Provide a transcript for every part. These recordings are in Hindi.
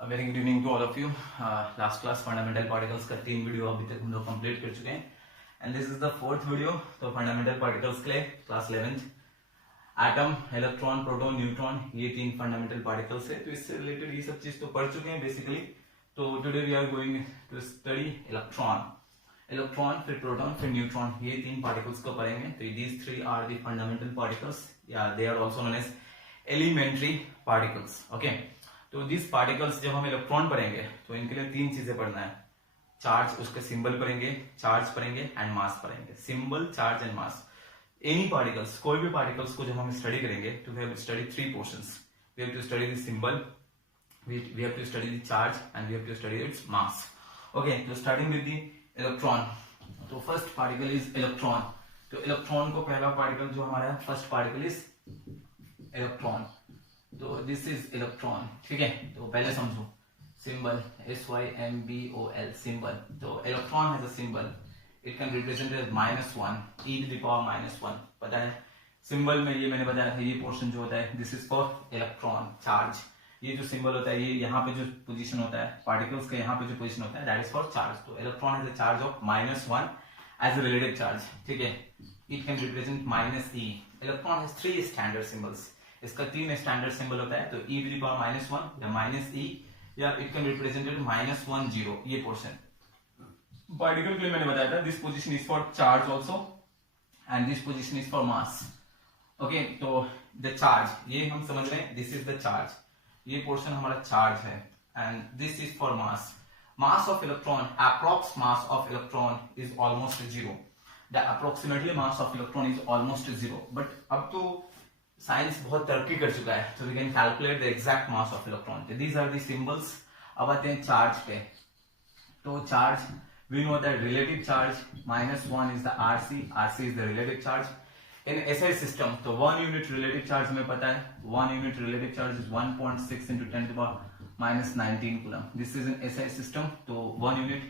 Very good evening to all of you. Last class fundamental particles का 3 वीडियो अभी तक हम लोग कंप्लीट कर चुके हैं and this is the 4th video. तो फंडामेंटल पार्टिकल्स के लिए class 11th atom, electron, proton, neutron, ये 3 फंडामेंटल पार्टिकल्स है। तो इससे रिलेटेड ये सब चीज तो पढ़ चुके हैं बेसिकली। तो today we are going to study electron, फिर प्रोटॉन, फिर न्यूट्रॉन, ये 3 पार्टिकल्स को पढ़ेंगे। तो these 3 are the fundamental particles या they are also known as elementary particles. Okay, तो दिस पार्टिकल्स जब हम इलेक्ट्रॉन पढ़ेंगे तो इनके लिए 3 चीजें पढ़ना है। चार्ज, उसके सिंबल पढ़ेंगे, चार्ज पढ़ेंगे एंड मास पढ़ेंगे। Symbol, charge and mass. Any particles, कोई भी पार्टिकल्स को जब हम स्टडी करेंगे तो we have to study 3 portions. We have to study the symbol, we have to study the charge and we have to study its mass. Okay, so starting with the electron. तो first particle is electron. तो electron को पहला particle जो हमारा first particle is electron. तो this is electron. ठीक है, तो पहले समझो symbol SYMBOL symbol. तो electron has a symbol. It can represent as -1 e to the power -1. पता है symbol में ये मैंने बताया था, ये portion जो होता है this is for electron charge. ये जो सिंबल होता है, ये यहाँ पे जो पोजीशन होता है पार्टिकल्स का, यहाँ पे जो पोजीशन होता है दैट इज फॉर चार्ज। तो electron has a charge of -1 as a relative charge. ठीक है, it can represent -e। Electron has 3 standard symbols. इसका 3 स्टैंडर्ड सिंबल होता है। तो e टू द पावर -1 या -e, या इट कैन रिप्रेजेंटेड -1 0, ये पोर्शन। पार्टिकल के लिए मैंने बताया था this position is for charge also and this position is for mass. Okay, तो द चार्ज, ये हम समझ रहे हैं, दिस इज द चार्ज, ये पोर्शन हमारा चार्ज है and this is for mass. Mass of electron, approx mass of electron is almost 0। The approximately mass of electron is almost 0। But अब तो साइंस बहुत तरक्की कर चुका है, तो we can calculate the exact mass of electron. These are the symbols. अब आते हैं चार्ज पे। तो charge, we know that relative charge -1 is the RC is the relative charge in SI system। तो 1 यूनिट रिलेटिव चार्ज में पता है, 1 unit relative charge is 1.6 into 10 to the power -19 coulomb. This is in SI system. तो 1 unit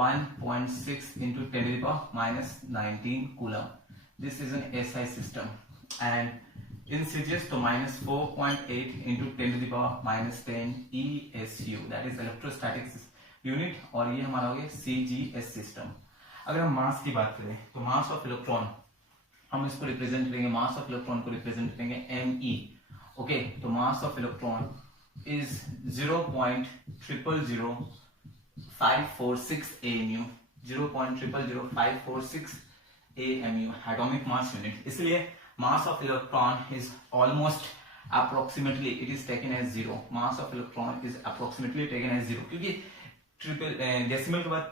1.6 into 10 to the power -19 coulomb. This is in SI system. And in CHSE तो -4.8 into 10 to the power -10 ESU, that is electrostatic unit. और ये हमारा हो गया CGS सिस्टम। अगर हम मास की बात करें तो मास ऑफ इलेक्ट्रॉन हम इसको रिप्रेजेंट करेंगे, मास ऑफ इलेक्ट्रॉन को रिप्रेजेंट करेंगे ME। ओके, तो mass of electron is 0.000546 AMU, 0.000546 AMU atomic mass unit. इसलिए mass of electron is almost approximately it is taken as 0। Mass of electron is approximately taken as 0, क्योंकि ट्रिपल डेसिमल के बाद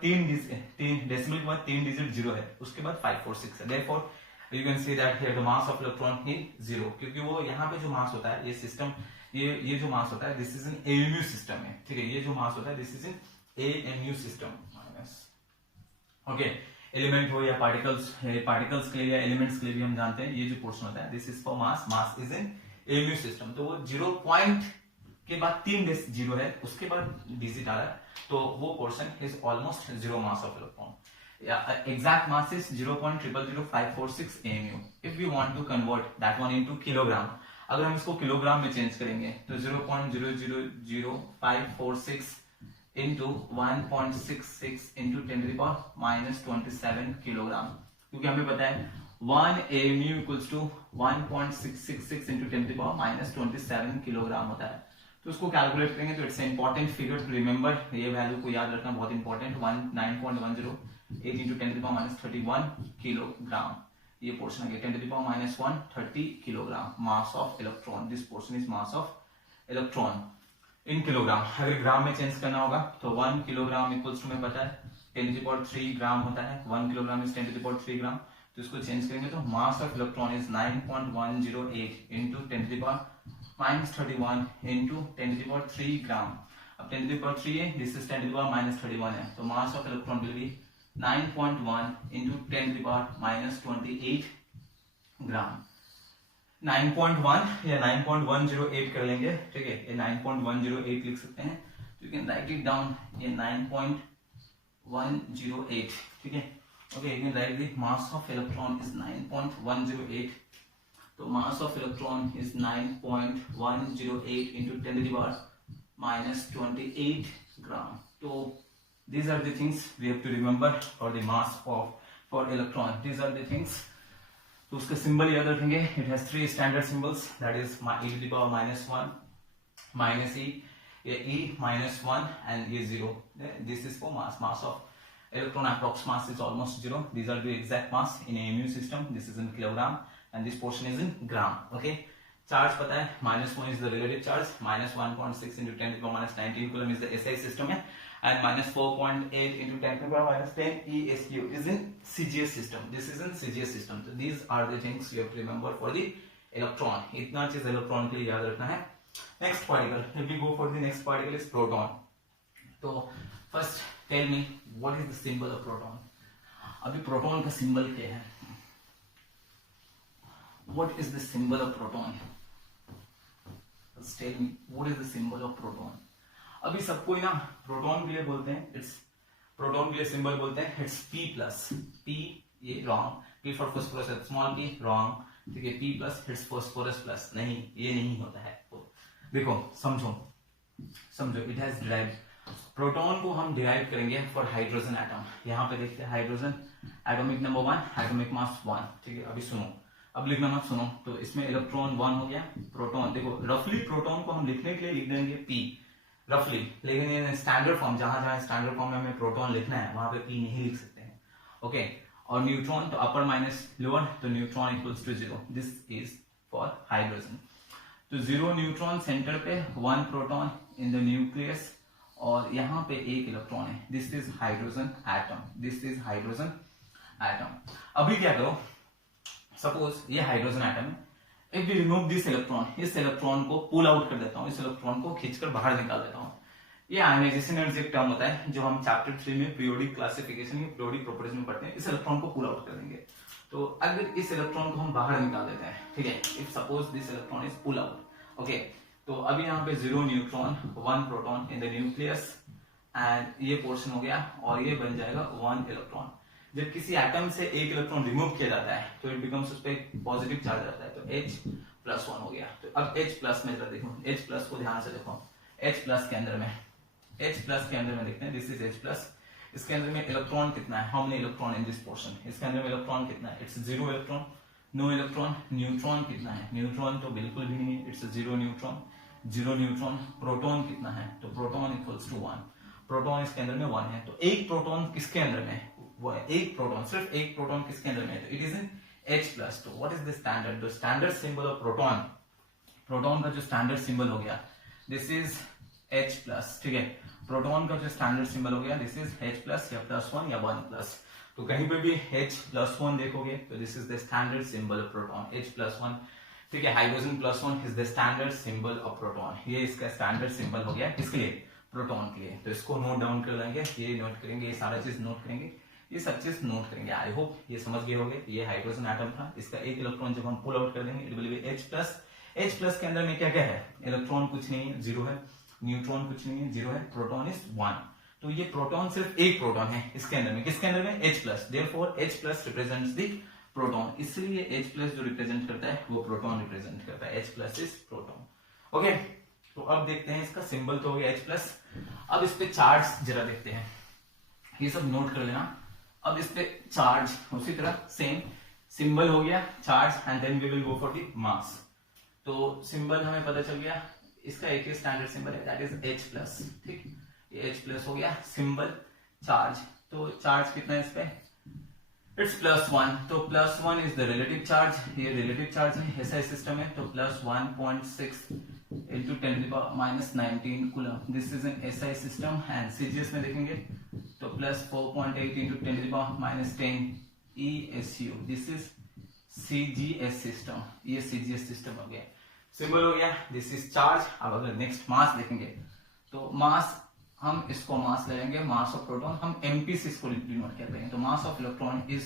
3 डिजिट 0 है, उसके बाद 546 है। Therefore you can see that here the mass of electron is 0, क्योंकि वो यहाँ पे जो मास होता है, ये सिस्टम, ये जो मास होता है this is in AMU system है। ठीक है, ये जो मास होता है this is in AMU system minus. Okay, element हो या पार्टिकल्स के लिए या एलिमेंट्स के लिए भी हम जानते हैं ये जो पोर्शन होता है this is for mass is in AMU system. तो वो 0 पॉइंट के बाद 3 0 है, उसके बाद डिजिट आ रहा है, तो वो portion is almost 0 mass of electron. Exact mass is 0.000546 AMU. If we want to convert that one into kilogram, अगर हम इसको किलोग्राम में चेंज करेंगे तो 0.000546 into 1.66 into 10 to the power -27 kilogram, क्योंकि हमें पता है 1 AMU equals to 1.666 into 10 to the power -27 kilogram होता है। तो उसको कैलकुलेट करेंगे तो it's important figure to remember, ये वैल्यू को याद रखना बहुत important. 9.108 into 10 to the power -31 kilogram, ये पोर्शन है 10 to the power -1 30 kilogram mass of electron. This portion is mass of electron in kilogram. अगर ग्राम में चेंज करना होगा तो 1 किलोग्राम इक्वल्स टू में पता है 10 to the power 3 ग्राम होता है। 1 kilogram is 10 to the power 3 ग्राम। तो इसको चेंज करेंगे तो mass of electron is 9.108 into 10 to the power -31 into 10 to the power 3 ग्राम। अब 10 to the power 3 है, this is 10 to the power -31 है, तो mass of electron will be 9.1 into 10 to the power -28 ग्राम। 9.1 या 9.108 कर लेंगे। ठीक है, ये 9.108 लिख सकते हैं, तो you can write it down, ये 9.108। ठीक है, okay, you can write the mass of electron is 9.108। तो mass of electron is 9.108 into 10 to the power -28 gram. So these are the things we have to remember for the mass of for electron. These are the things. तो उसका सिंबल याद रखेंगे. It has three standard symbols, that is e to the power -1, -e, ये e -1 and ये 0. This is for mass. Mass of electron approx mass is almost 0. These are the exact mass in a mu system. This is in kilogram and this portion is in gram. Okay. Charge पता है, -1 is the relative charge, -1.6 into 10 to the power -19 coulomb is the SI system है, and -4.8 into 10 to the power -10 ESU is in CGS system. This is in CGS system. So these are the things you have to remember for the electron. इतना चीज इलेक्ट्रॉन के लिए याद रखना है. Next particle, if we go for the next particle is proton. तो first tell me what is the symbol of proton. अभी प्रोटॉन का सिंबल क्या है? What is the symbol of proton? Tell me what is the symbol of proton. अभी सबको ना प्रोटॉन के लिए बोलते हैं, इट्स प्रोटॉन के लिए सिंबल बोलते हैं इट्स P प्लस. P ये रॉन्ग, P फॉर फॉस्फोरस है, स्मॉल p रॉन्ग, ठीक है. P plus it's phosphorus plus, नहीं ये नहीं होता है. तो देखो समझो इट हैज डिराइव्ड. प्रोटॉन को हम डिराइव करेंगे फॉर हाइड्रोजन एटम. यहाँ पे देखते हैं hydrogen atomic number 1, atomic mass 1, ठीक है. अभी सुनो, अब लिखना मत, सुनो. तो इसमें इलेक्ट्रॉन 1 हो गया. प्रोटॉन देखो रफली प्रोटॉन को हम लिखने के लिए लिख देंगे P रफली, लेकिन ये स्टैंडर्ड फॉर्म, जहां स्टैंडर्ड फॉर्म में हमें प्रोटॉन लिखना है वहां पे P नहीं लिख सकते हैं. ओके. और न्यूट्रॉन तो अपर माइनस लोअर, तो neutron equals to 0. This is for hydrogen. तो 0 न्यूट्रॉन सेंटर पे, 1 प्रोटॉन इन द न्यूक्लियस, और यहाँ पे एक इलेक्ट्रॉन है. This is hydrogen atom. This is hydrogen atom. अभी क्या करो, सपोज ये हाइड्रोजन एटम है. If we remove this electron, इस इलेक्ट्रॉन को पुल आउट कर देता हूँ, इस इलेक्ट्रॉन को खींचकर बाहर निकाल देता हूँ. ये आयनाइजेशन एनर्जी एक टर्म होता है जो हम चैप्टर 3 में पीरियोडिक क्लासिफिकेशन में पीरियोडिक प्रॉपर्टीज में पढ़ते हैं. इस इलेक्ट्रॉन को पुल आउट कर देंगे. तो अगर इस इलेक्ट्रॉन को हम बाहर निकाल देते हैं, ठीक है, if suppose this electron is pull out, okay, तो अभी यहाँ पे 0 neutron 1 proton in the nucleus, and ये पोर्शन हो गया, और ये बन जाएगा 1 इलेक्ट्रॉन. जब किसी एटम से एक इलेक्ट्रॉन रिमूव किया जाता है तो इट बिकम्स उस पर पॉजिटिव चार्ज आता है, तो H+1 हो गया. तो अब H+ में जरा देखो, H+ को ध्यान से देखो. H+ के अंदर में, H+ के अंदर में देखते हैं, दिस इज H+. इसके अंदर में इलेक्ट्रॉन कितना है, how many electron in this portion. इसके अंदर में इलेक्ट्रॉन कितना है, it's 0 electron, no electron. Neutron कितना है, न्यूट्रॉन तो बिल्कुल भी नहीं है, इट्स 0 न्यूट्रॉन, 0 न्यूट्रॉन. प्रोटॉन कितना है, तो प्रोटॉन इक्वल्स टू 1. प्रोटॉन इसके अंदर में 1 है. तो एक प्रोटॉन किसके अंदर में, वो है एक प्रोटॉन, सिर्फ एक प्रोटॉन किसके अंदर में है, तो इट इज इन H+. तो what is the standard, the standard symbol of proton, proton का जो स्टैंडर्ड सिंबल हो गया, दिस इज H+, ठीक है. प्रोटॉन का जो स्टैंडर्ड सिंबल हो गया, दिस इज H+ या +1 या 1+. तो कहीं पे भी H+1 देखोगे तो this is the standard symbol of proton, H+1, ठीक है. Hydrogen +1 is the standard symbol of proton. ये इसका स्टैंडर्ड सिंबल हो गया, किसके लिए, प्रोटॉन के लिए. तो इसको नोट डाउन कर लेंगे, ये नोट करेंगे, ये सारा चीज नोट करेंगे, ये सब चीज नोट करेंगे. आई होप ये समझ गए होंगे. ये हाइड्रोजन एटम था, इसका एक इलेक्ट्रॉन जब हम पुल आउट कर देंगे it will be H+. H+ के अंदर में क्या क्या है, इलेक्ट्रॉन कुछ नहीं है, 0 है. न्यूट्रॉन कुछ नहीं है, 0 है. Proton is 1. तो ये प्रोटॉन सिर्फ एक प्रोटॉन है इसके अंदर में, किसके अंदर में, H+. Therefore H+ represents the proton, इसलिए H+ जो रिप्रेजेंट करता है वो प्रोटॉन रिप्रेजेंट करता है. H+ is proton. ओके. तो अब देखते हैं, इसका सिंबल तो हो गया H+. अब इस पे चार्ज जरा देखते हैं, ये सब नोट कर लेना. अब इस पे चार्ज उसी तरह सेम सिंबल हो गया charge, and then we will go for the mass. तो सिंबल हमें पता चल गया, इसका एक ही स्टैंडर्ड सिंबल है, दैट इज H+, ठीक. ये H+ हो गया सिंबल. चार्ज, तो चार्ज कितना है इस पे, इट्स +1. तो +1 इज द रिलेटिव चार्ज, ये रिलेटिव चार्ज है, SI सिस्टम है. तो +1.6 into 10 to the power -19 coulomb. This is an SI system. And CGS में देखेंगे तो +4.8 into 10 to the power -10 ESU. This is CGS system. ये CGS system हो गया, सिंबल हो गया. This is charge. अब अगर नेक्स्ट मास देखेंगे तो मास, हम इसको मास ले लेंगे, मास ऑफ प्रोटॉन हम MP से इसको डिनोट करते हैं. तो mass of electron is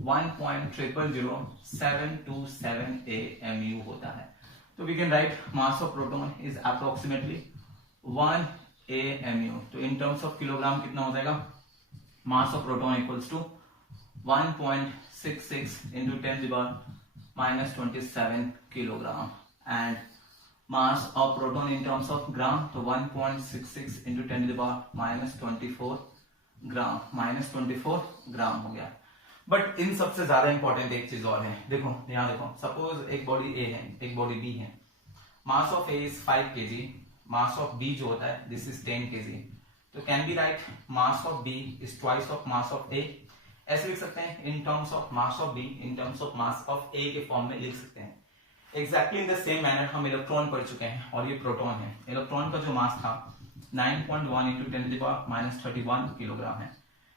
1.000727 AMU होता है. तो we can write mass of proton is approximately 1 AMU. तो इन टर्म्स ऑफ किलोग्राम कितना हो जाएगा, mass of proton equals to 1.66 into 10 to the power -27 kilogram. And mass of proton in terms of gram, तो 1.66 into 10 to the power -24 gram, -24 gram हो गया। बट इन सबसे ज्यादा इंपॉर्टेंट एक चीज और है, देखो यहाँ देखो, सपोज एक बॉडी ए है, एक बॉडी बी है, mass of A is 5 kg, mass of B जो होता है दिस इज 10 kg, तो can be write mass of B is twice of mass of A, ऐसे लिख सकते हैं, in terms of mass of B in terms of mass of A के फॉर्म में लिख सकते हैं। Exactly in the same manner हम इलेक्ट्रॉन पढ़ चुके हैं, और ये प्रोटॉन है। इलेक्ट्रॉन का जो मास था 9.1 into 10 to the power -31 kilogram है,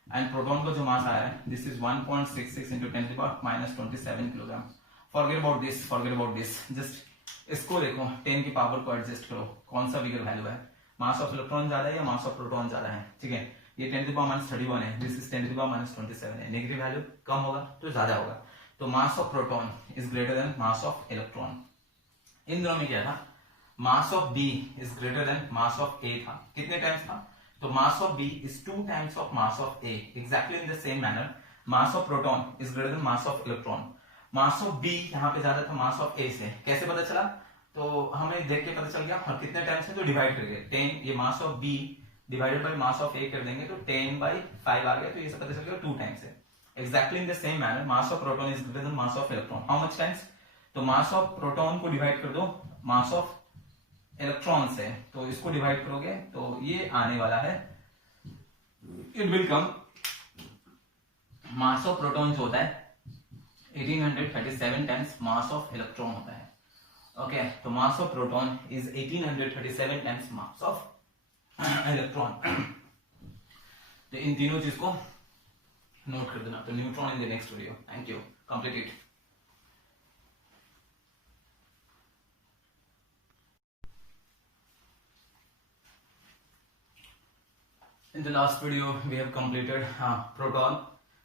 एंड प्रोटॉन का जो मास आया है this is 1.66 into 10 to the power -27 kilogram. Forget about this, just इसको देखो, 10 की पावर को एडजस्ट करो, कौन सा बिगर वैल्यू है, मास ऑफ इलेक्ट्रॉन ज्यादा है या मास ऑफ प्रोटॉन ज्यादा है, ठीक है। ये 10 टू द पावर -31 है, this is 10 to the power -27 है, नेगेटिव वैल्यू कम होगा तो ज्यादा होगा, तो mass of proton is greater than mass of electron. इन दोनों में क्या था, mass of B is greater than mass of A था, कितने टाइम्स था, तो mass of B is 2 times of mass of A. Exactly in the same manner mass of proton is greater than mass of electron. Mass of B यहाँ पे ज्यादा था मास ऑफ ए से, कैसे पता चला, तो हमें देख के पता चल गया, और कितने टाइम्स है तो डिवाइड करके 10, ये mass of B divided by mass of A कर देंगे तो 10/5 आ गया, तो ये सब पता चल गया 2 टाइम्स है। Exactly in the same manner mass of proton is greater than mass of electron, how much times, तो मास ऑफ प्रोटॉन को डिवाइड कर दो मास ऑफ इलेक्ट्रॉन से, तो इसको डिवाइड करोगे तो ये आने वाला है, it will come, mass of proton जो होता है 1837 टाइम्स मास ऑफ इलेक्ट्रॉन होता है, ओके। तो mass of proton is 1837 times mass of electron. तो इन तीनों चीज को नोट कर देना, तो neutron in the next video, thank you, complete it. In the last video we have completed proton,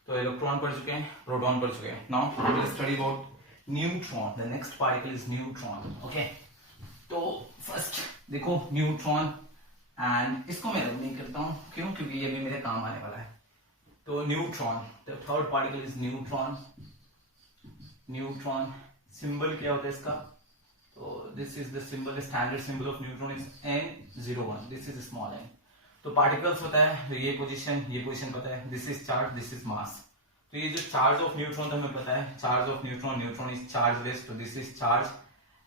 तो इलेक्ट्रॉन पढ़ चुके हैं, प्रोटॉन पढ़ चुके हैं। Now we will study about neutron, the next particle is neutron, okay। तो फर्स्ट देखो न्यूट्रॉन, एंड इसको मैं रब नहीं करता हूँ, क्यों, क्योंकि ये भी मेरे काम आने वाला है। तो neutron, the third particle is neutron. Neutron symbol क्या होता है इसका, तो this is the symbol, the standard symbol of neutron is N01, this is small n। तो पार्टिकल्स होता है, तो ये पोजीशन पता है, this is charge, this is mass. तो ये जो चार्ज ऑफ न्यूट्रॉन हमें पता है, charge of neutron is chargeless, तो this is charge,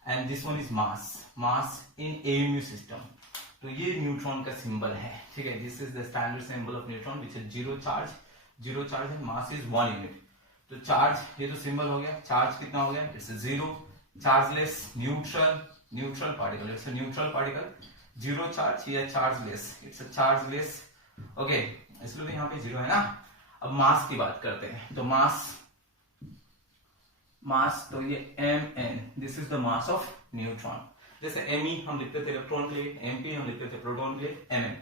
and this one is mass in AMU system. तो ये न्यूट्रॉन का सिंबल है, ठीक है, this is the standard symbol of neutron which is zero charge and mass is 1 unit. तो चार्ज, ये तो सिंबल हो गया, चार्ज कितना हो गया, it's 0, chargeless, neutral particle, it's neutral particle, zero charge या chargeless, it's a chargeless, okay, इसलिए तो यहाँ पे 0 है ना। अब मास की बात करते हैं, तो मास तो ये mn, this is the mass of neutron. जैसे me हम लिखते थे इलेक्ट्रॉन के लिए, mp हम लिखते थे प्रोटॉन के लिए, mn।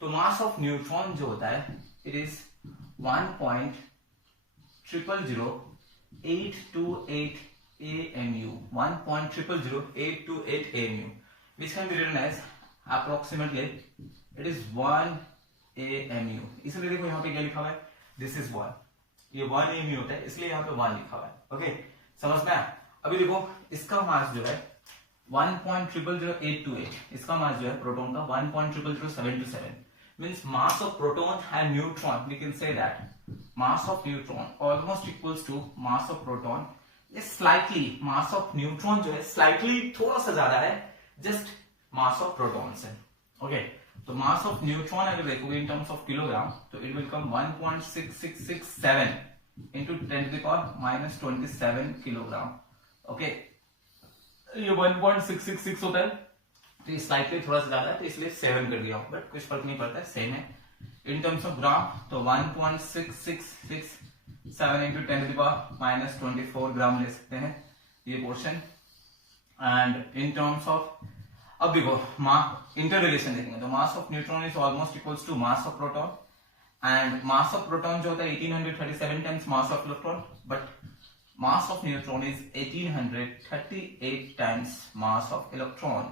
तो मास ऑफ न्यूट्रॉन जो होता है it is 1.000828 AMU, 1.000828 AMU, which can be written as approximately it is 1 AMU। इसलिए देखो यहाँ पे क्या लिखा हुआ है, this is 1, ये 1 AMU होता है, इसलिए यहाँ पे 1 लिखा हुआ है, ओके, समझ में आया। अभी देखो इसका मास जो है 1.000828, इसका मास जो है प्रोटॉन का 1.000727, means mass of proton and neutron, we can say that mass of neutron almost equals to mass of proton, is slightly, mass of neutron जो है slightly थोड़ा सा ज्यादा है just mass of protons है, okay। तो mass of neutron अगर देखोगे in terms of kilogram, तो it will come 1.6667 into 10 to the power -27 kilogram, okay। ये 1.666 होता है, तो ये स्लाइटली थोड़ा सा ज्यादा है, तो इसलिए 7 कर दिया, बट कुछ फर्क नहीं पड़ता है, सेम है। इन टर्म्स ऑफ ग्राम तो 1.6667 into 10 to the power -24 ग्राम ले सकते हैं ये portion. And in terms of, अब देखो इंटर रिलेशन देखेंगे, तो mass of neutron is almost equals to mass of proton, and mass of proton जो होता है 1837 times mass of electron, but mass of neutron is 1838 times mass of electron,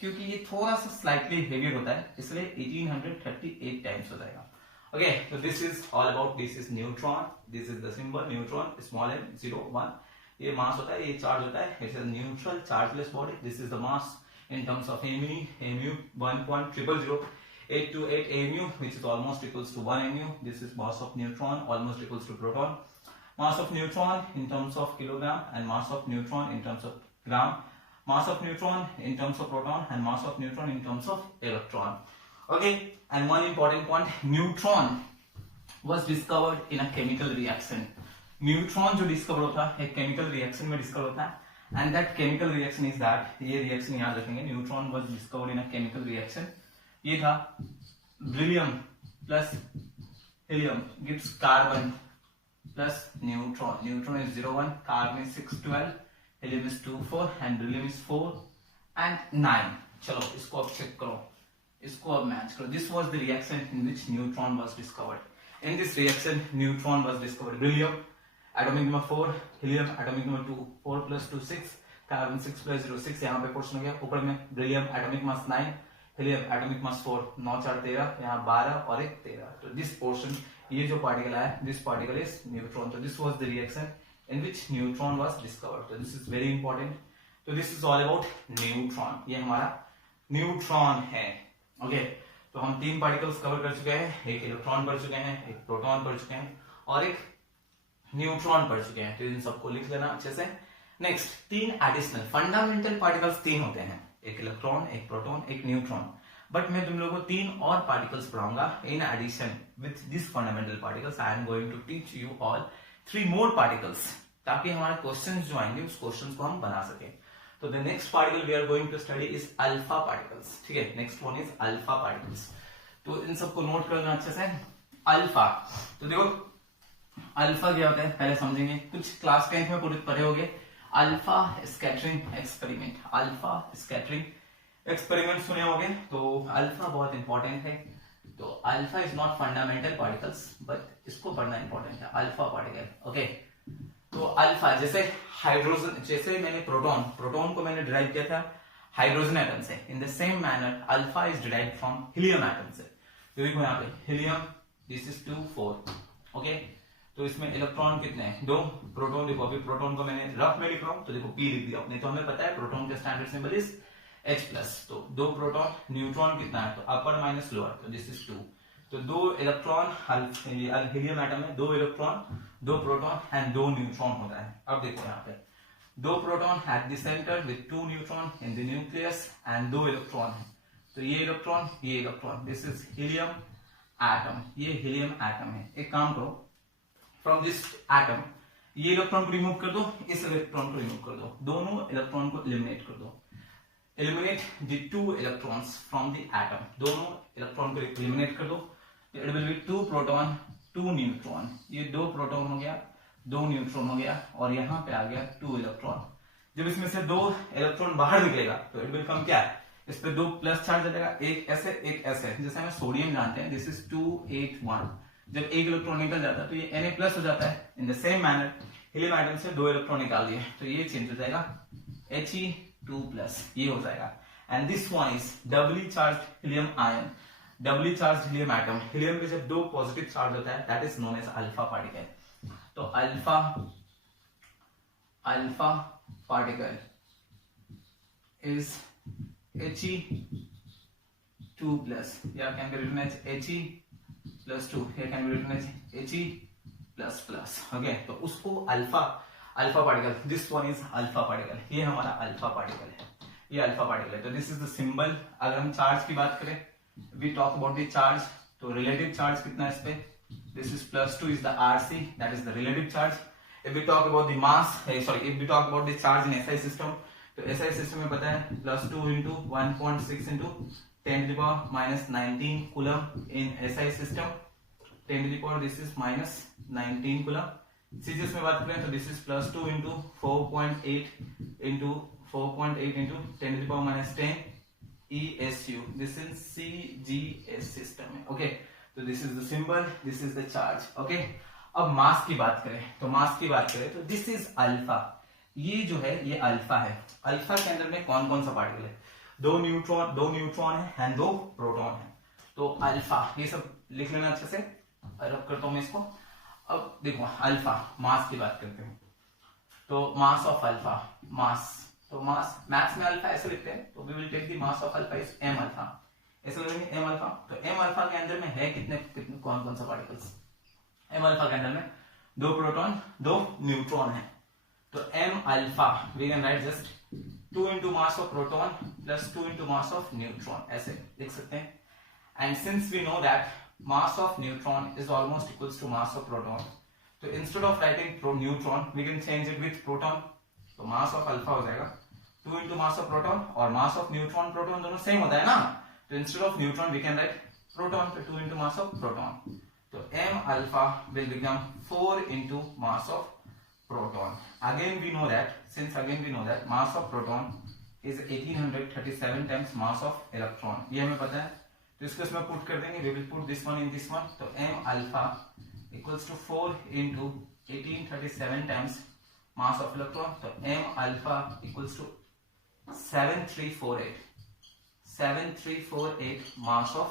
क्योंकि ये थोड़ा सा स्लाइटली हेवियर होता है, इसलिए 1838 टाइम्स हो जाएगा, ओके। तो this is all about, this is neutron, this is the symbol neutron, small n 0 1, ये मास होता है, ये चार्ज होता है, it's a neutral chargeless body, this is the mass, in terms of mu 1.0008288 mu, which is almost equals to 1 mu. This is mass of neutron, almost equals to proton. Mass of neutron in terms of kilogram and mass of neutron in terms of gram. Mass of neutron in terms of proton and mass of neutron in terms of electron. Okay, and one important point, neutron was discovered in a chemical reaction. Neutron जो डिस्कवर होता है एक केमिकल रिएक्शन में डिस्कवर होता है, and that chemical reaction is that, ये रिएक्शन याद रखेंगे, neutron was discovered in a chemical reaction. ये था beryllium plus helium gives carbon plus neutron. Neutron is 0 1, carbon is 6 12, helium is 2 4 and beryllium is 4 and 9. चलो इसको अब चेक करो, इसको अब मैच करो. This was the reaction in which neutron was discovered. In this reaction, neutron was discovered. Beryllium, atomic number 4, helium, atomic number 2, 4 plus 2 6, carbon 6 plus 0 6. यहाँ पे पोर्शन हो गया. ऊपर में beryllium, atomic mass 9, helium, atomic mass 4, 9 4 13, यहाँ 12 और एक 13. तो this portion, ये जो particle आया, this particle is neutron. So this was the reaction in which neutron was discovered. So this is very important. So this is all about neutron. ये हमारा neutron है. Okay. तो हम 3 पार्टिकल्स कवर कर चुके हैं, एक इलेक्ट्रॉन पढ़ चुके हैं, एक प्रोटॉन पढ़ चुके हैं और एक न्यूट्रॉन पढ़ चुके हैं. तो इन सबको लिख लेना अच्छे से. नेक्स्ट 3 एडिशनल फंडामेंटल पार्टिकल्स 3 होते हैं, एक इलेक्ट्रॉन, एक प्रोटॉन, एक न्यूट्रॉन. बट मैं तुम लोगों को 3 और पार्टिकल्स पढ़ाऊंगा in addition with this fundamental particles. I am going to teach you all 3 more particles, ताकि हमारे क्वेश्चंस जो आएंगे उस क्वेश्चंस को हम बना सकें. तो the next particle we are going to study is alpha particles. ठीक है, next one is alpha particles. तो इन सबको नोट करना अच्छे से. अल्फा, तो देखो अल्फा क्या होता है पहले समझेंगे. कुछ क्लास 10th में पढ़े होगे alpha scattering experiment. Alpha scattering experiment सुने होगे. तो अल्फा बहुत इंपॉर्टेंट है. तो alpha is not fundamental particles, but इसको पढ़ना इंपॉर्टेंट है, अल्फा पार्टिकल. ओके, तो अल्फा जैसे हाइड्रोजन, जैसे मैंने प्रोटॉन को मैंने डिराइव किया था हाइड्रोजन एटम से, इन the same manner alpha is derived from helium atom से. तो देखो यहाँ पे हीलियम, दिस इज 2 4. ओके, तो इसमें इलेक्ट्रॉन कितने हैं? 2. प्रोटॉन देखो, अभी प्रोटॉन को मैंने रफ में लिख रहा हूँ तो देखो P लिख दिया. नहीं तो हमें पता है प्रोटॉन का स्टैंडर्ड सिंबल इज H+. तो 2 प्रोटॉन. न्यूट्रॉन कितना है? तो अपर माइनस लोअर, तो दिस इज 2. तो 2 इलेक्ट्रॉन हीलियम एटम में, 2 इलेक्ट्रॉन, 2 प्रोटॉन एंड 2 न्यूट्रॉन होता है. अब देखो यहाँ पे 2 proton at the centre with 2 neutron in the nucleus and 2 electron है. तो ये electron, this is helium atom. ये हीलियम एटम है. एक काम करो, फ्रॉम दिस एटम ये इलेक्ट्रॉन को रिमूव कर दो, इस इलेक्ट्रॉन को रिमूव कर दो, दोनों इलेक्ट्रॉन को एलिमिनेट कर दो. Eliminate the 2 electrons from the atom, दोनों इलेक्ट्रॉन को एलिमिनेट कर दो. It will be 2 proton 2 neutron. ये 2 प्रोटॉन हो गया, 2 न्यूट्रॉन हो गया और यहाँ पे आ गया 2 इलेक्ट्रॉन. जब इसमें से 2 इलेक्ट्रॉन बाहर निकलेगा तो इट विल कम क्या है, इस पे 2 प्लस चार्ज आ जाएगा, एक ऐसे एक ऐसे. जैसे हमें सोडियम जानते हैं, दिस इज 2 8 1. जब एक इलेक्ट्रॉन निकल जाता है तो ये Na प्लस हो जाता है. इन the same manner helium atom से 2 इलेक्ट्रॉन निकाल दिए तो ये चेंज हो जाएगा He2 प्लस, ये हो जाएगा. And this one is doubly charged helium ion, doubly charged helium atom. Helium पे जब 2 पॉजिटिव चार्ज होता है that is known as alpha particle. तो alpha particle is He2 plus. Here can be written as He plus 2. Here can be written as He plus plus. Okay, तो उसको alpha particle, this one is alpha particle. ये हमारा अल्फा पार्टिकल है, ये अल्फा पार्टिकल है. तो दिस इज द सिंबल. अगर हम चार्ज की बात करें, we talk about the charge, तो रिलेटिव चार्ज कितना है इस पे, this is +2 is the Rc, that is the relative charge. If we talk about the mass, sorry, if we talk about the charge in SI system, तो SI सिस्टम में पता है +2 into 1.6 into 10⁻⁻19 coulomb in SI system. 10⁻, this is -19 coulomb. CHSE में बात करें तो this is +2 into 4.8 into 10⁻10 ESU. This is CGS system में. ओके, तो this is the symbol, this is the charge. Okay, अब मास की बात करें तो दिस इज अल्फा. ये जो है ये अल्फा है. अल्फा के अंदर में कौन कौन सा पार्टिकल है? 2 न्यूट्रॉन है एंड 2 प्रोटॉन है. तो अल्फा, ये सब लिख लेना अच्छे से. रब करता हूं मैं इसको. अब देखो अल्फा, मास की बात करते हैं. तो मास ऑफ अल्फा, मास तो मास मैथ्स में अल्फा ऐसे लिखते हैं, तो we will take the mass of alpha is m alpha, ऐसे लिखेंगे m अल्फा। तो m अल्फा के अंदर में है कितने कितने कौन कौन सा पार्टिकल्स? m अल्फा के अंदर में 2 प्रोटॉन 2 न्यूट्रॉन है। तो m alpha we can write just 2 into mass of proton plus 2 into mass of neutron, ऐसे लिख सकते हैं। And since we know that mass of neutron is almost equals to mass of proton, so instead of writing neutron we can change it with proton, तो mass of alpha हो जाएगा 2 into mass of proton, और mass of neutron proton दोनों सेम होता है ना, तो instead of neutron we can write proton, तो 2 into mass of proton, तो m alpha will become 4 into mass of proton. Again we know that mass of proton is 1837 times mass of electron, ये हमें पता है, तो इसको इसमें पुट कर देंगे, we will put this one in this one, तो m alpha equals to 4 into 1837 times mass of electron, तो m alpha equals to 7348 mass of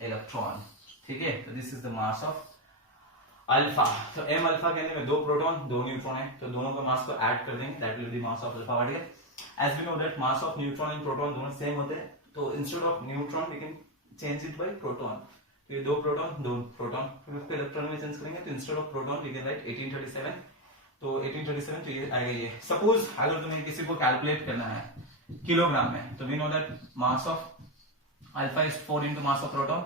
electron, ठीक है। तो this is the mass of alpha. तो m अल्फा के अंदर में 2 प्रोटॉन 2 न्यूट्रॉन है, तो दोनों का मास को ऐड कर देंगे, that will be mass of alpha. What is as we know that mass of neutron and proton दोनों सेम होते हैं, तो instead of neutron we can change it by proton, तो ये 2 प्रोटॉन 2 प्रोटॉन, फिर उसको इलेक्ट्रॉन में चेंज करेंगे, तो instead of proton we can write 1837, तो 1837 तो ये आएगा ये। सपोज अगर तुम्हें किसी को कैलकुलेट करना है किलोग्राम में, तो we know that mass of alpha is 4 into mass of proton,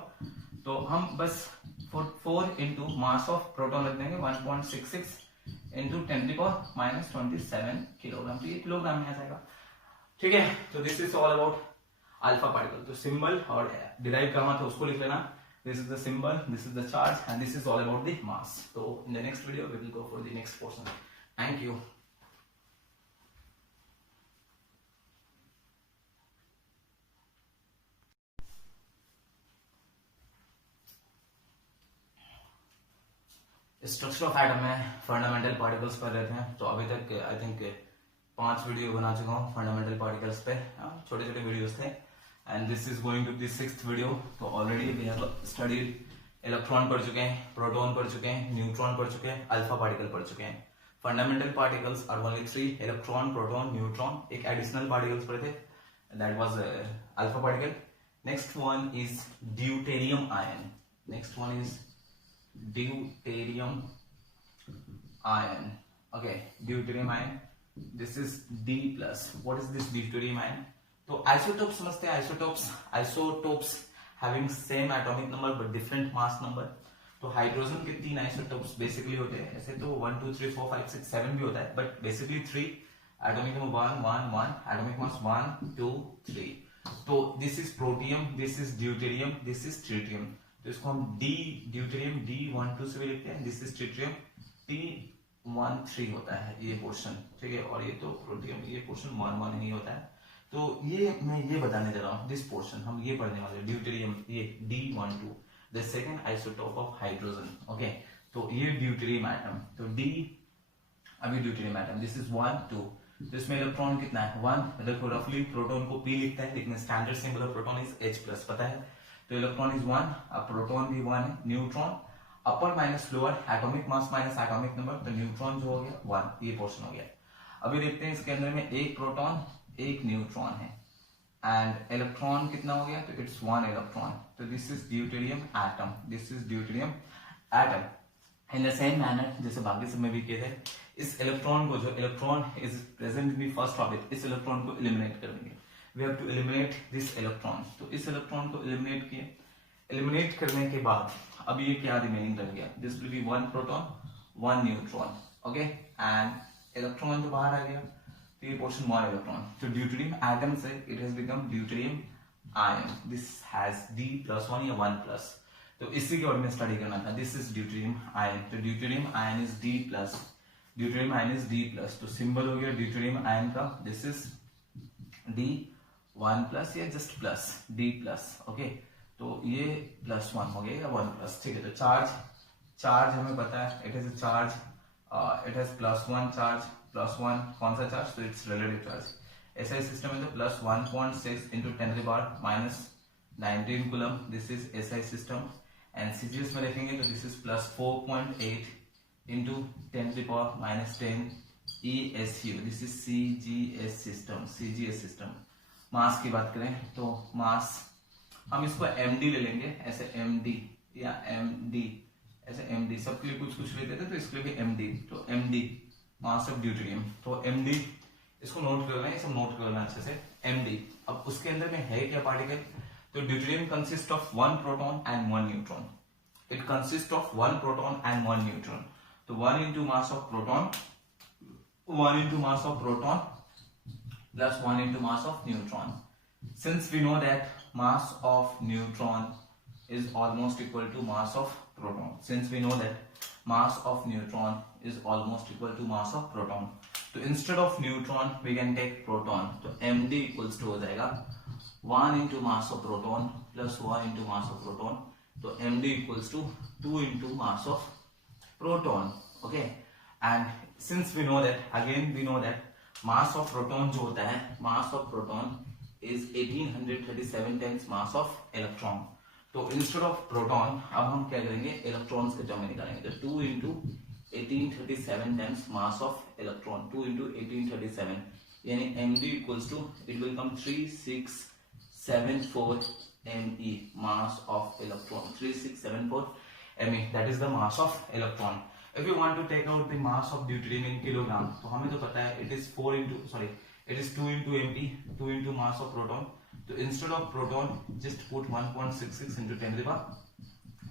तो हम बस 4 into मास ऑफ प्रोटॉन रख देंगे 1.66 into 10⁻⁻27 किलोग्राम, तो ये किलोग्राम में आ जाएगा, ठीक है। तो this is all about alpha particle. तो सिंबल और डिराइव करना था उसको लिख लेना, this is the symbol, this is the charge and this is all about the mass. तो in the next video we will go for the next portion. Thank you. Structure of atom में फंडामेंटल पार्टिकल्स पर रहते हैं, तो अभी तक आई थिंक 5 वीडियो बना चुका हूँ फंडामेंटल पार्टिकल्स पे, छोटे छोटे वीडियोस थे, and this is going to the 6th video. तो already we have studied electron पढ़ चुके हैं, प्रोटॉन पढ़ चुके हैं, न्यूट्रॉन पढ़ चुके हैं, अल्फा पार्टिकल पढ़ चुके हैं। Fundamental particles are only 3, electron, proton, neutron. एक एडिशनल पार्टिकल्स पढ़े थे, that was alpha particle. Next one is deuterium ion, next one is deuterium ion, okay, deuterium ion, this is D plus. What is this deuterium ion? तो isotopes समझते हैं, isotopes having same atomic number but different mass number। तो हाइड्रोजन के 3 isotopes बेसिकली होते हैं, ऐसे तो 1 2 3 4 5 6 7 भी होता है, but basically 3, atomic number 1 1 1, atomic mass 1 2 3। तो this is protium, this is deuterium, this is tritium, तो इसको हम डी ड्यूटेरियम D12 से भी लिखते हैं, दिस इज ट्रिटियम T13 होता है ये पोर्शन, ठीक है, और ये तो प्रोटियम ये पोर्शन 1 ही होता है। तो ये मैं ये बताने जा रहा हूँ, दिस पोर्शन हम ये पढ़ने वाले, ड्यूटेरियम ये D12, the second isotope of hydrogen, okay. तो ये ड्यूटेरियम एटम, तो D अभी ड्यूटेरियम एटम, दिस इज 1 2, तो इसमें इलेक्ट्रॉन कितना है 1, देखो रफली प्रोटॉन को P लिखता है, लेकिन standard symbol of proton is H+, पता है, तो इलेक्ट्रॉन इज 1, प्रोटॉन भी 1 है, न्यूट्रॉन अपर minus lower, atomic mass minus atomic number, तो न्यूट्रॉन जो हो गया 1, ये पोर्शन हो गया। अभी देखते हैं इसके अंदर में एक प्रोटॉन एक न्यूट्रॉन है, एंड इलेक्ट्रॉन कितना हो गया, तो इट्स 1 इलेक्ट्रॉन, तो this is deuterium atom, this is deuterium atom. In the same manner जैसे बाकी सब में भी किए थे, इस इलेक्ट्रॉन को, जो electron is present in the first orbit, इस इलेक्ट्रॉन को एलिमिनेट कर देंगे, we have to eliminate this electron. तो इस इलेक्ट्रॉन को एलिमिनेट किए, एलिमिनेट करने के बाद अब ये क्या रिमेनिंग रह गया, this will be 1 proton 1 neutron, okay, and electron तो बाहर आ गया, तो ये पोर्शन 1 इलेक्ट्रॉन। तो ड्यूटेरियम एटम से it has become deuterium ion, this has D+1 या 1+, तो इसी के बारे में स्टडी करना था, दिस इज ड्यूटेरियम आयन, तो deuterium ion is D+, deuterium ion is D+, तो सिंबल हो गया ड्यूटेरियम आयन का, दिस इज D1+ या जस्ट प्लस D+, ओके, तो ये +1 हो गया या 1+, ठीक है। तो चार्ज हमें पता है, it is a charge, it has +1 charge, +1 कौन सा चार्ज, तो it's relative charge. SI system में तो +1.6 into 10⁻⁻19 coulomb, this is SI system, and CGS में देखेंगे तो this is +4.8 into 10⁻⁻10 ESU, this is CGS system, CGS system. Mass की बात करें तो मास हम इसको MD ले लेंगे, ऐसे MD या MD, ऐसे MD सबके लिए कुछ कुछ लेते थे तो इसके लिए भी MD, तो MD मास ऑफ ड्यूटेरियम। तो MD इसको नोट कर लेना, ये सब नोट कर लेना अच्छे से, MD। अब उसके अंदर में है क्या पार्टिकल, तो deuterium consist of 1 proton and 1 neutron. It consist of 1 proton and 1 neutron. तो 1 into mass of proton, 1 into mass of proton plus 1 into mass of neutron. Since we know that mass of neutron is almost equal to mass of proton, since we know that mass of neutron is almost equal to mass of proton, so instead of neutron we can take proton. तो MD equals to हो जाएगा 1 into mass of proton plus 1 into mass of proton. तो MD equals to 2 into mass of proton. Okay, and since we know that, again we know that mass of proton जो होता है, mass of proton is 1837 times mass of electron. तो instead of proton अब हम क्या करेंगे, electrons के टर्म में निकालेंगे। तो 2 into 1837 times mass of electron, 2 into 1837, यानी MD equals to, it will come 3674 ME, mass of electron, 3674 ME, that is the mass of electron. If you want to take out the mass of deuterium in kilogram, तो हमें तो पता है it is 2 into MP, 2 into mass of proton. तो instead of proton, just put 1.66 into 10 to the power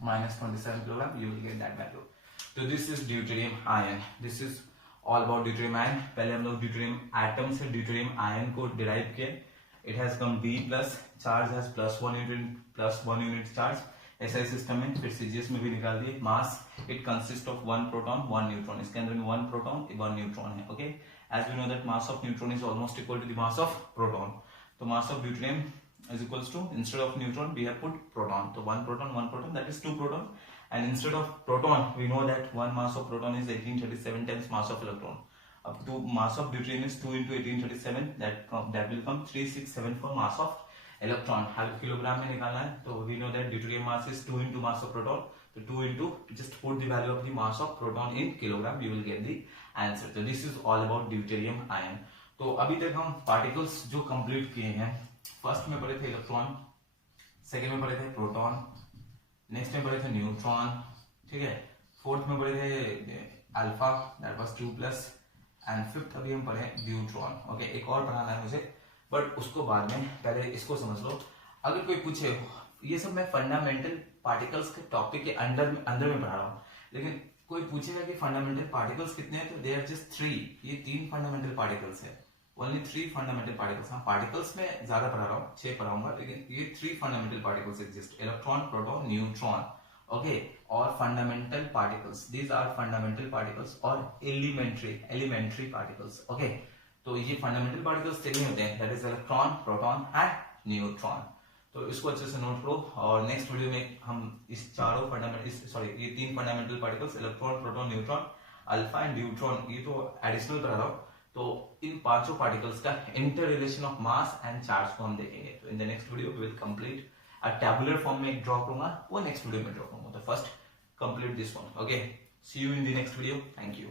minus 27 kilogram, you will get that value. So this is deuterium ion. This is all about deuterium ion. पहले हम लोग deuterium atom से deuterium ion को derive किए. It has come D plus, charge has plus 1 unit charge. SI system में, फिर CGS में भी निकाल दिए। Mass it consist of 1 proton 1 neutron, इसके अंदर में 1 प्रोटॉन 1 न्यूट्रॉन है। Okay, as we know that mass of neutron is almost equal to the mass of proton. तो mass of deuterium is equals to, instead of neutron we have put proton, तो 1 proton that is 2 proton, and instead of proton we know that 1 mass of proton is 1837 times mass of electron. अब 2 mass of deuterium is 2 into 1837, that will come 3674 mass of electron. हर किलोग्राम में निकालना है, तो we know that deuterium mass is 2 into mass of proton, तो 2 into just put the value of the mass of proton in kilogram, you will get the answer. So this is all about deuterium ion. तो अभी तक हम पार्टिकल्स जो कंप्लीट किए हैं, फर्स्ट में पढ़े थे इलेक्ट्रॉन, सेकेंड में पढ़े थे प्रोटॉन, नेक्स्ट में पढ़े थे न्यूट्रॉन, ठीक है, फोर्थ में पढ़े थे alpha, that was 2+, and fifth अभी हम पढ़े ड्यूट्रॉन। ओके, एक और पढ़ाना है मुझे, बट उसको बाद में, पहले इसको समझ लो। अगर कोई पूछे, ये सब मैं फंडामेंटल पार्टिकल्स के टॉपिक के अंदर में पढ़ा रहा हूँ, लेकिन कोई पूछेगा कि फंडामेंटल पार्टिकल्स कितने हैं, तो दे आर जस्ट 3, ये 3 फंडामेंटल पार्टिकल्स है, ओनली 3 फंडामेंटल पार्टिकल्स। हाँ, पार्टिकल्स में ज्यादा पढ़ा रहा हूँ, 6 पढ़ाऊंगा, लेकिन ये 3 fundamental particles exist, electron, proton, neutron. Okay, और fundamental particles, these are fundamental particles और एलिमेंट्री पार्टिकल्स। ओके, तो ये फंडामेंटल पार्टिकल्स 3 होते हैं, that is electron, proton and neutron. तो इसको अच्छे से नोट करो, और नेक्स्ट वीडियो में हम इस चारों ये 3 fundamental particles, electron, proton, neutron, alpha and deuteron, ये तो एडिशनल पढ़ा रहा हूँ, तो इन 5 पार्टिकल्स का inter relation of mass and charge को हम देखेंगे। तो in the next video we will complete a tabular form में ड्रॉ करूंगा, वो नेक्स्ट वीडियो में ड्रॉ करूंगा। तो first complete this one. Okay, see you in the next video, thank you.